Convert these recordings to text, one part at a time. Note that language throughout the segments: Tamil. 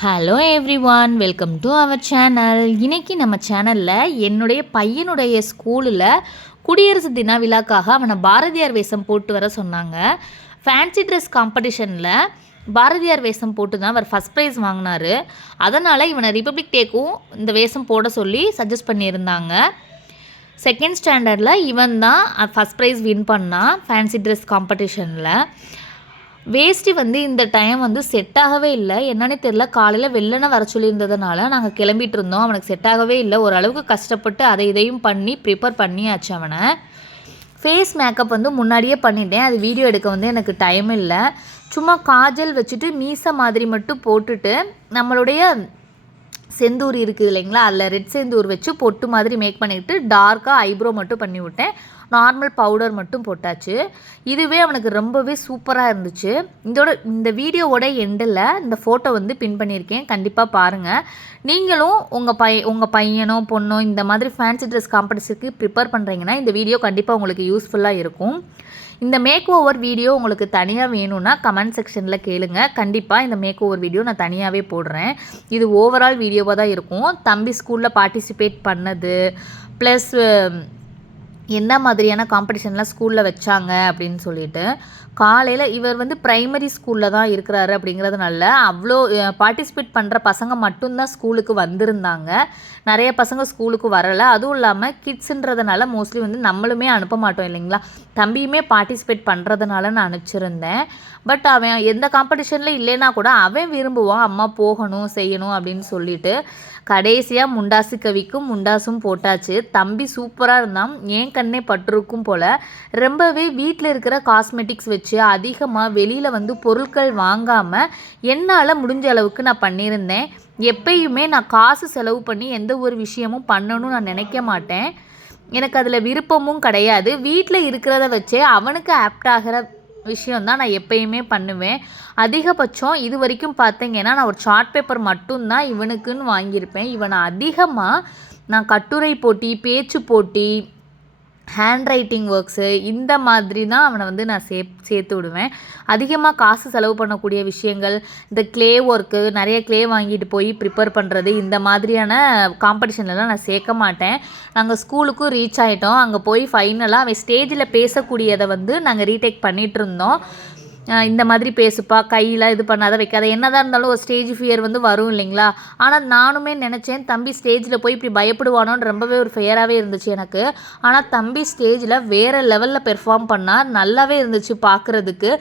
Hello everyone, welcome to our channel. இன்றைக்கி நம்ம சேனலில் என்னுடைய பையனுடைய ஸ்கூலில் குடியரசு தின விழாக்காக அவனை பாரதியார் வேஷம் போட்டு வர சொன்னாங்க. ஃபேன்சி ட்ரெஸ் காம்படிஷனில் பாரதியார் வேஷம் போட்டு தான் அவர் ஃபஸ்ட் ப்ரைஸ் வாங்கினார். அதனால் இவனை ரிப்பப்ளிக் டேக்கும் இந்த வேஷம் போட சொல்லி சஜஸ்ட் பண்ணியிருந்தாங்க. செகண்ட் ஸ்டாண்டர்டில் இவன் தான் ஃபஸ்ட் ப்ரைஸ் வின் பண்ணான் ஃபேன்சி ட்ரெஸ் காம்படிஷனில். வேஷ்டி இந்த டைம் செட் ஆகவே இல்லை. என்னன்னே தெரில. காலையில் வெள்ளனை வர சொல்லியிருந்ததுனால நாங்கள் கிளம்பிட்டு இருந்தோம். அவனுக்கு செட் ஆகவே இல்லை. ஓரளவுக்கு கஷ்டப்பட்டு அதை இதையும் பண்ணி ப்ரிப்பேர் பண்ணியாச்சு. அவனை ஃபேஸ் மேக்கப் முன்னாடியே பண்ணிட்டேன். அது வீடியோ எடுக்க எனக்கு டைம் இல்லை. சும்மா காஜல் வச்சுட்டு மீசை மாதிரி மட்டும் போட்டுட்டு நம்மளுடைய செந்தூர் இருக்குது இல்லைங்களா, அதில் ரெட் செந்தூர் வச்சு பொட்டு மாதிரி மேக் பண்ணிவிட்டு டார்க்காக ஐப்ரோ மட்டும் பண்ணி விட்டேன். நார்மல் பவுடர் மட்டும் போட்டாச்சு. இதுவே அவனுக்கு ரொம்பவே சூப்பராக இருந்துச்சு. இந்த வீடியோவோட எண்டில் இந்த ஃபோட்டோ பின் பண்ணியிருக்கேன். கண்டிப்பாக பாருங்கள். நீங்களும் உங்கள் பையனோ பொண்ணோ இந்த மாதிரி ஃபேன்சி ட்ரெஸ் காம்படிஷனுக்கு ப்ரிப்பேர் பண்ணுறீங்கன்னா இந்த வீடியோ கண்டிப்பாக உங்களுக்கு யூஸ்ஃபுல்லாக இருக்கும். இந்த மேக் ஓவர் வீடியோ உங்களுக்கு தனியாக வேணும்னா கமெண்ட் செக்ஷனில் கேளுங்க. கண்டிப்பாக இந்த மேக் ஓவர் வீடியோ நான் தனியாகவே போடுறேன். இது ஓவரால் வீடியோவாக தான் இருக்கும். தம்பி ஸ்கூலில் பார்ட்டிசிபேட் பண்ணது ப்ளஸ் என்ன மாதிரியான காம்படிஷன்லாம் ஸ்கூலில் வச்சாங்க அப்படின்னு சொல்லிட்டு. காலையில் இவர் ப்ரைமரி ஸ்கூலில் தான் இருக்கிறாரு அப்படிங்கிறதுனால அவ்வளோ பார்ட்டிசிபேட் பண்ணுற பசங்க மட்டும்தான் ஸ்கூலுக்கு வந்திருந்தாங்க. நிறைய பசங்க ஸ்கூலுக்கு வரலை. அதுவும் இல்லாமல் கிட்ஸுன்றதுனால மோஸ்ட்லி நம்மளுமே அனுப்ப மாட்டோம் இல்லைங்களா. தம்பியுமே பார்ட்டிசிபேட் பண்ணுறதுனால நான் அனுப்பிச்சிருந்தேன். பட் அவன் எந்த காம்படிஷனில் இல்லைன்னா கூட அவன் விரும்புவான் அம்மா போகணும் செய்யணும் அப்படின்னு சொல்லிட்டு. கடைசியாக முண்டாசு கவிக்கும் முண்டாசும் போட்டாச்சு. தம்பி சூப்பராக இருந்தான். ஏன் கண்ணே பட்டிருக்கும் போல். ரொம்பவே வீட்டில் இருக்கிற காஸ்மெட்டிக்ஸ் வச்சு அதிகமாக வெளியில் பொருட்கள் வாங்காமல் என்னால் முடிஞ்ச அளவுக்கு நான் பண்ணியிருந்தேன். எப்பயுமே நான் காசு செலவு பண்ணி எந்த ஒரு விஷயமும் பண்ணணும்னு நான் நினைக்க மாட்டேன். எனக்கு அதில் விருப்பமும் கிடையாது. வீட்டில் இருக்கிறத வச்சே அவனுக்கு ஆப்ட் ஆகிற விஷயந்தான் நான் எப்பயுமே பண்ணுவேன். அதிகபட்சம் இது வரைக்கும் பார்த்தீங்கன்னா நான் ஒரு சார்ட் பேப்பர் மட்டும்தான் இவனுக்குன்னு வாங்கியிருப்பேன். இவனை அதிகமாக நான் கட்டுரை போட்டி, பேச்சு போட்டி, ஹேண்ட் ரைட்டிங் ஒர்க்ஸு இந்த மாதிரி தான் அவனை நான் சேர்த்து விடுவேன். அதிகமாக காசு செலவு பண்ணக்கூடிய விஷயங்கள், இந்த க்ளே ஒர்க்கு, நிறைய க்ளே வாங்கிட்டு போய் ப்ரிப்பேர் பண்ணுறது, இந்த மாதிரியான காம்படிஷன்லலாம் நான் சேர்க்க மாட்டேன். நாங்கள் ஸ்கூலுக்கும் ரீச் ஆகிட்டோம். அங்கே போய் ஃபைனலாக அவன் ஸ்டேஜில் பேசக்கூடியதை நாங்கள் ரீடேக் பண்ணிகிட்டு இருந்தோம். இந்த மாதிரி பேசுப்பா, கையில் இது பண்ணாத வைக்காத, என்னதான் இருந்தாலும் ஒரு ஸ்டேஜ் ஃபியர் வரும் இல்லைங்களா. ஆனால் நானுமே நினச்சேன் தம்பி ஸ்டேஜில் போய் இப்படி பயப்படுவானோன்னு ரொம்பவே ஒரு ஃபேராகவே இருந்துச்சு எனக்கு. ஆனால் தம்பி ஸ்டேஜில் வேறு லெவலில் பெர்ஃபார்ம் பண்ணால் நல்லாவே இருந்துச்சு பார்க்குறதுக்கு.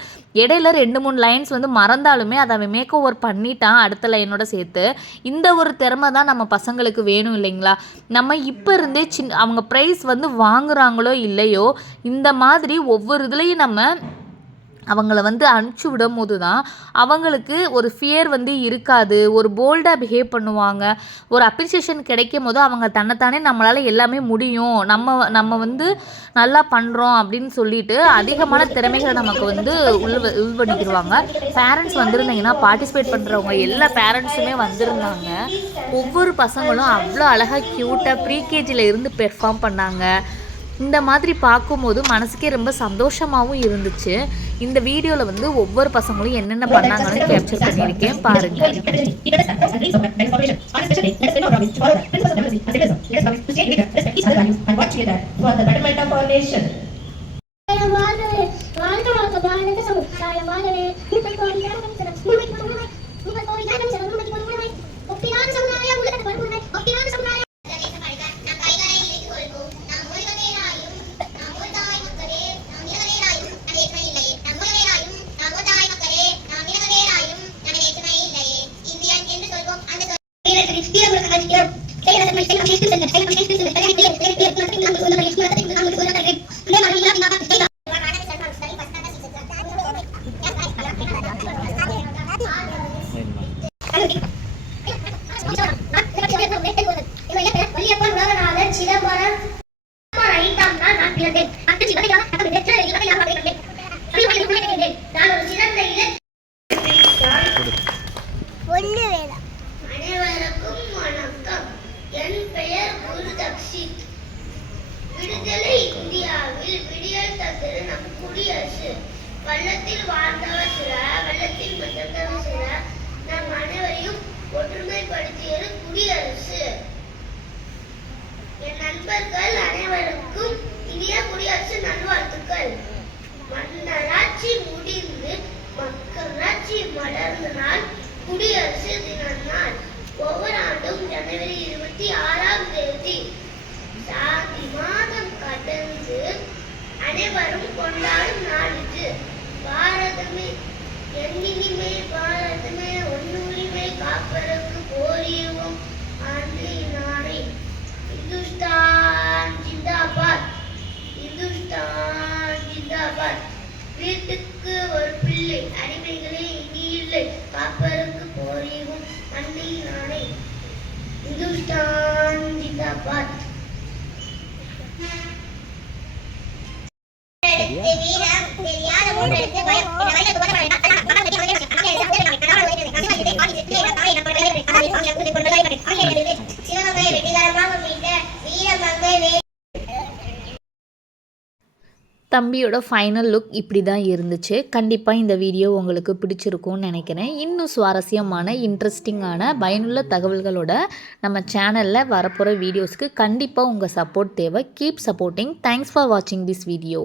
இடையில 2-3 லைன்ஸ் மறந்தாலுமே அதை அவன் மேக் ஓவர் பண்ணிட்டான் அடுத்த லைனோட சேர்த்து. இந்த ஒரு திறமை தான் நம்ம பசங்களுக்கு வேணும் இல்லைங்களா. நம்ம இப்போ இருந்தே அவங்க ப்ரைஸ் வாங்குறாங்களோ இல்லையோ, இந்த மாதிரி ஒவ்வொரு இதுலேயும் நம்ம அவங்கள அனுப்பிச்சி விடும் போது தான் அவங்களுக்கு ஒரு ஃபியர் இருக்காது. ஒரு போல்டாக பிஹேவ் பண்ணுவாங்க. ஒரு அப்ரிசியேஷன் கிடைக்கும் போது அவங்க தன்னைத்தானே நம்மளால் எல்லாமே முடியும், நம்ம நல்லா பண்ணுறோம் அப்படின்னு சொல்லிட்டு அதிகமான திறமைகளை நமக்கு உள்படுத்திடுவாங்க. பேரண்ட்ஸ் வந்திருந்தீங்கன்னா பார்ட்டிசிபேட் பண்ணுறவங்க எல்லா பேரண்ட்ஸுமே வந்திருந்தாங்க. ஒவ்வொரு பசங்களும் அவ்வளோ அழகாக க்யூட்டாக ப்ரீகேஜியில் இருந்து பெர்ஃபார்ம் பண்ணாங்க. இந்த மாதிரி பார்க்கும்போது மனசுக்கே ரொம்ப சந்தோஷமாகவும் இருந்துச்சு. இந்த வீடியோவில் ஒவ்வொரு பசங்களும் என்னென்ன பண்ணாங்கன்னு கேப்சர் பண்ணியிருக்கேன் பாருங்கள். அனைவருக்கும் வணக்கம். என் பெயர் குரு தக்ஷித். விடுதலை இந்தியாவில் விடியல் தந்தது நம் குடியரசு. வெள்ளத்தில் வாழ்ந்தவர் சில, வெள்ளத்தில் மிதந்தவர் சில. நம் அனைவரையும் அனைவரும் கொண்டாடும் நாள் இது. பாரதமே எண்ணினிமே பாரதமே ஒன்னுரிமை காப்பதற்கு போரிடுவோம் ஆண்டு நாளை. இந்துஸ்தான் ஜிந்தாபாத், இந்துஸ்தான் ஜிந்தாபாத். வீட்டுக்கு ஒரு பிள்ளை, அடிமைகளே இனி இல்லை, காப்பதற்கு போரிடுவோம் அன்னை நாளை. இந்துஸ்தான் ஜிந்தாபாத். வீரம் தெரியாத மூன்றெழுத்து பயம் இந்த வரிகள் சிவகங்கை வெற்றிகரமாக மீட்ட வீரமங்கை. தம்பியோட ஃபைனல் லுக் இப்படி தான் இருந்துச்சு. கண்டிப்பாக இந்த வீடியோ உங்களுக்கு பிடிச்சிருக்கும்னு நினைக்கிறேன். இன்னும் சுவாரஸ்யமான இன்ட்ரெஸ்டிங்கான பயனுள்ள தகவல்களோட நம்ம சேனலில் வரப்போகிற வீடியோஸ்க்கு கண்டிப்பாக உங்கள் சப்போர்ட் தேவை. Keep supporting. தேங்க்ஸ் ஃபார் வாட்சிங் திஸ் வீடியோ.